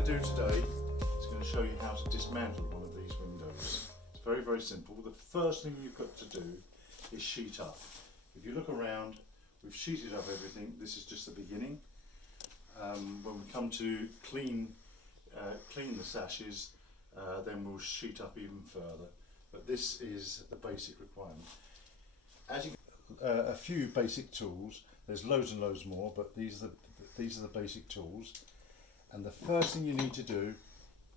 going to do today is going to show you how to dismantle one of these windows. It's very, very simple. The first thing you've got to do is sheet up. If you look around, we've sheeted up everything. This is just the beginning. When we come to clean the sashes, then we'll sheet up even further. But this is the basic requirement. As you a few basic tools. There's loads and loads more, but these are the basic tools. And the first thing you need to do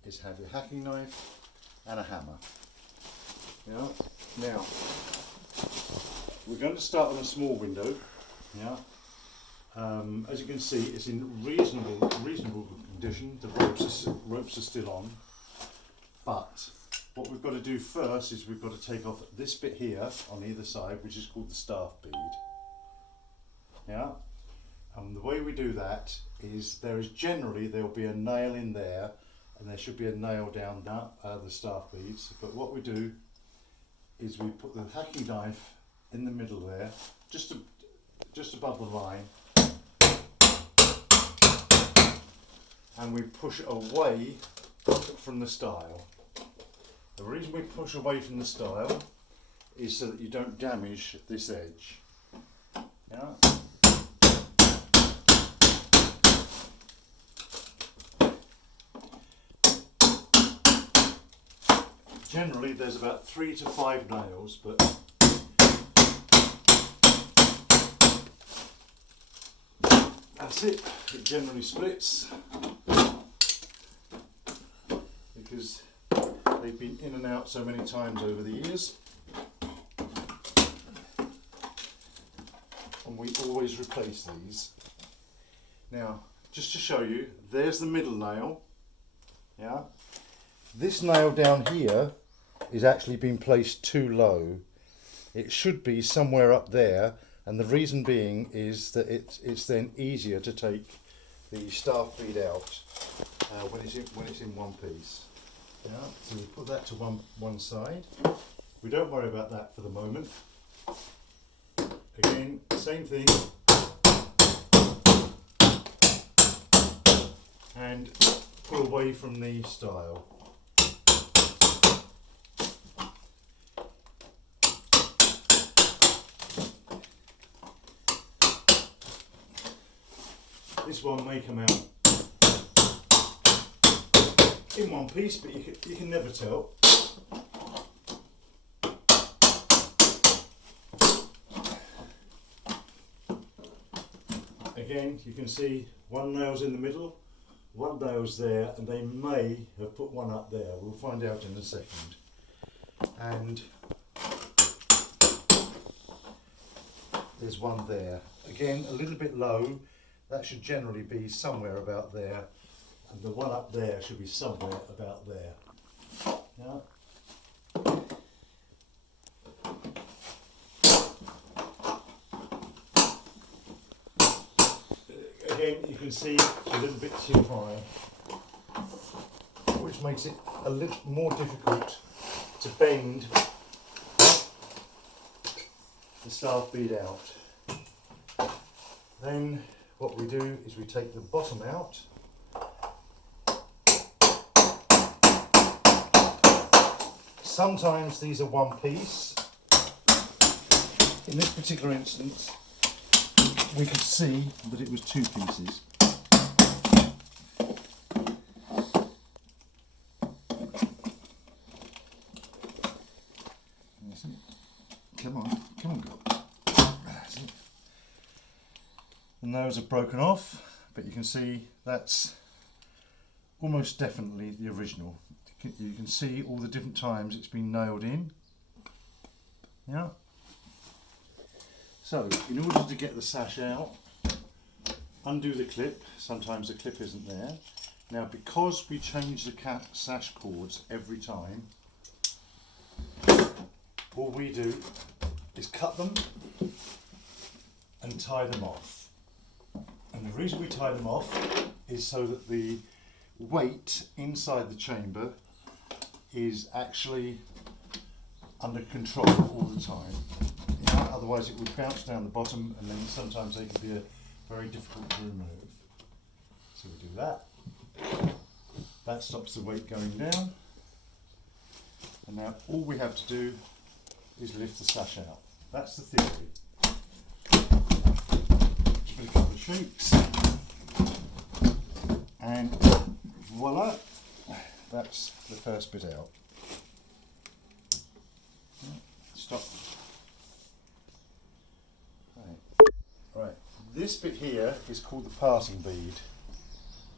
is have your hacking knife and a hammer. Yeah. Now we're going to start on a small window. Yeah. As you can see, it's in reasonable condition. The ropes are still on, but what we've got to do first is we've got to take off this bit here on either side, which is called the staff bead. Yeah, and the way we do that is there'll be a nail in there, and there should be a nail down the staff beads. But what we do is we put the hacking knife in the middle there, just above the line, and we push away from the stile. The reason we push away from the stile is so that you don't damage this edge. Yeah. Generally there's about 3 to 5 nails, but that's it. It generally splits because they've been in and out so many times over the years, and we always replace these. Now, just to show you, there's the middle nail. Yeah, this nail down here is actually been placed too low. It should be somewhere up there, and the reason being is that it's then easier to take the staff bead out when it's in one piece. Yeah, so we put that to one side. We don't worry about that for the moment. Again, same thing. And pull away from the stile. This one may come out in one piece, but you can never tell. Again, you can see one nail's in the middle, one nail's there, and they may have put one up there. We'll find out in a second. And there's one there. Again, a little bit low. That should generally be somewhere about there. And the one up there should be somewhere about there. Yeah. Again, you can see a little bit too high, which makes it a little more difficult to bend the staff bead out. Then what we do is we take the bottom out. Sometimes these are one piece. In this particular instance, we could see that it was 2 pieces. Come on, girl. That's it. And those are broken off, but you can see that's almost definitely the original. You can see all the different times it's been nailed in. Yeah. So, in order to get the sash out, undo the clip. Sometimes the clip isn't there. Now, because we change the sash cords every time, all we do is cut them and tie them off. And the reason we tie them off is so that the weight inside the chamber is actually under control all the time. Yeah, otherwise it would bounce down the bottom, and then sometimes they can be very difficult to remove. So we do that. That stops the weight going down. And now all we have to do is lift the sash out. That's the theory. Just give it a couple of shakes. And voila, that's the first bit out. Stop. Right. This bit here is called the passing bead.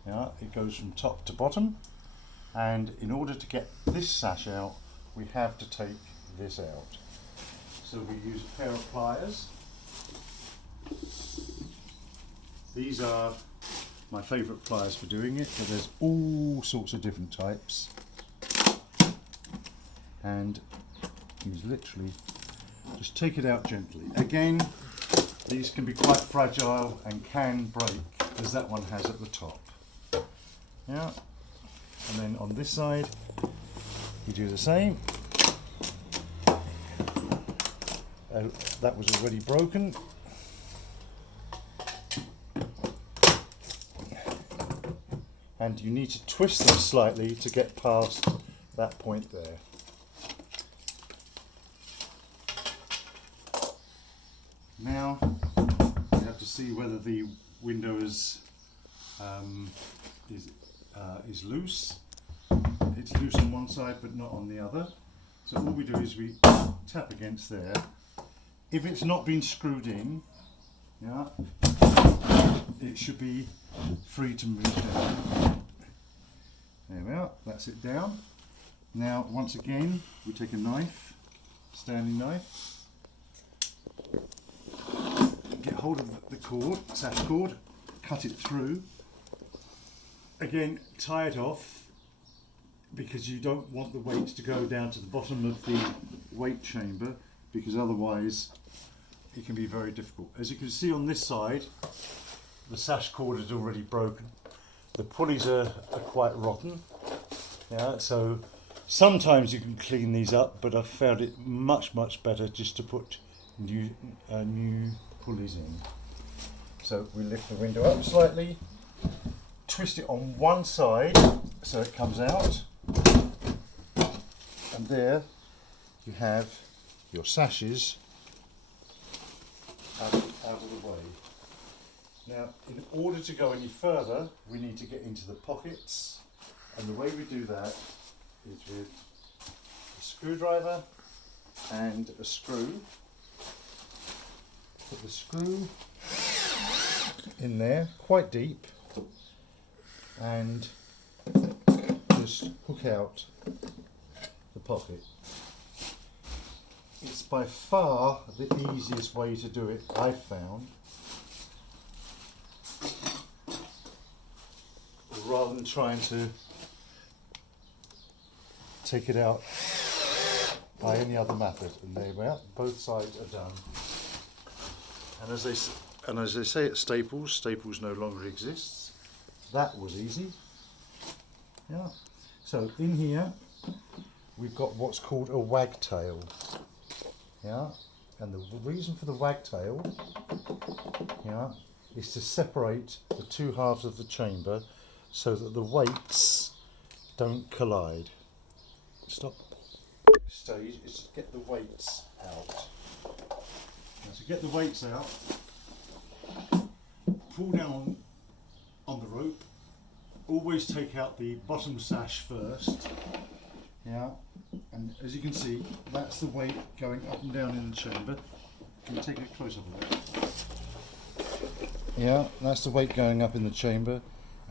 Yeah, it goes from top to bottom, and in order to get this sash out, we have to take this out. So we use a pair of pliers. These are my favourite pliers for doing it, but there's all sorts of different types. And you literally just take it out gently. Again, these can be quite fragile and can break, as that one has at the top. Yeah, and then on this side, we do the same. That was already broken. And you need to twist them slightly to get past that point there. Now you have to see whether the window is loose. It's loose on one side but not on the other. So all we do is we tap against there. If it's not been screwed in, yeah, it should be free to move down. There we are, that's it down. Now once again we take a knife, standing knife, get hold of the cord, sash cord, cut it through. Again, tie it off, because you don't want the weight to go down to the bottom of the weight chamber, because otherwise it can be very difficult. As you can see on this side, the sash cord is already broken. The pulleys are quite rotten. Yeah, so sometimes you can clean these up, but I've found it much better just to put new pulleys in. So we lift the window up slightly, twist it on one side so it comes out, and there you have your sashes out of the way. Now, in order to go any further, we need to get into the pockets, and the way we do that is with a screwdriver and a screw. Put the screw in there, quite deep, and just hook out the pocket. It's by far the easiest way to do it, I've found. Rather than trying to take it out by any other method. And there we are, both sides are done. And as they say at Staples, Staples no longer exists. That was easy. Yeah. So in here we've got what's called a wagtail. Yeah. And the reason for the wagtail, yeah, is to separate the two halves of the chamber so that the weights don't collide. Stop. Stage is to get the weights out. Now, to get the weights out, pull down on the rope. Always take out the bottom sash first. Yeah, and as you can see, that's the weight going up and down in the chamber. Can you take a close up of that? Yeah, that's the weight going up in the chamber,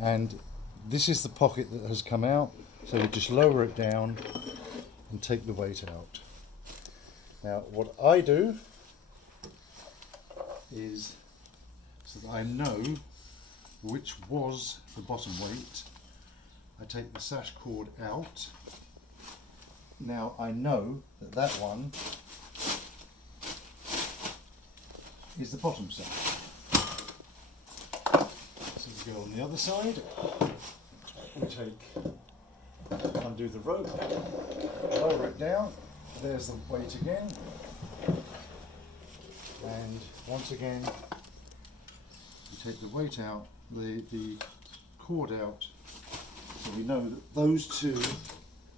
and this is the pocket that has come out, so you just lower it down and take the weight out. Now what I do is, so that I know which was the bottom weight, I take the sash cord out. Now I know that that one is the bottom sash. So we go on the other side. We undo the rope, lower it down, there's the weight again, and once again you take the weight out, the cord out, So we know that those two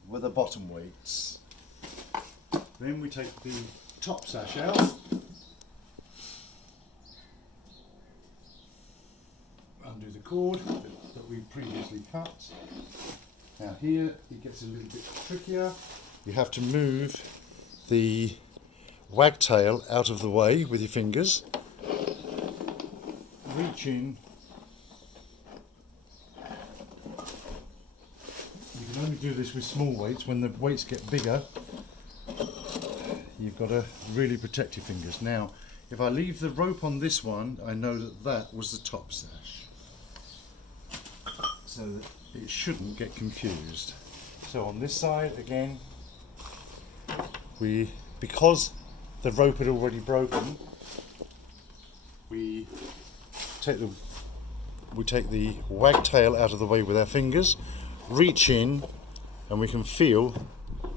were the bottom weights. Then we take the top sash out. Undo the cord that we previously cut. Now here it gets a little bit trickier. You have to move the wagtail out of the way with your fingers. Reach in. You can only do this with small weights. When the weights get bigger, you've got to really protect your fingers. Now, if I leave the rope on this one, I know that that was the top sash, so that it shouldn't get confused. So on this side again, because the rope had already broken, we take the wagtail out of the way with our fingers, reach in, and we can feel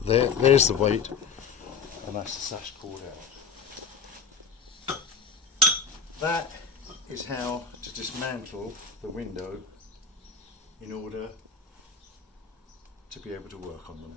there's the weight, and that's the sash cord out. That is how to dismantle the window in order to be able to work on them.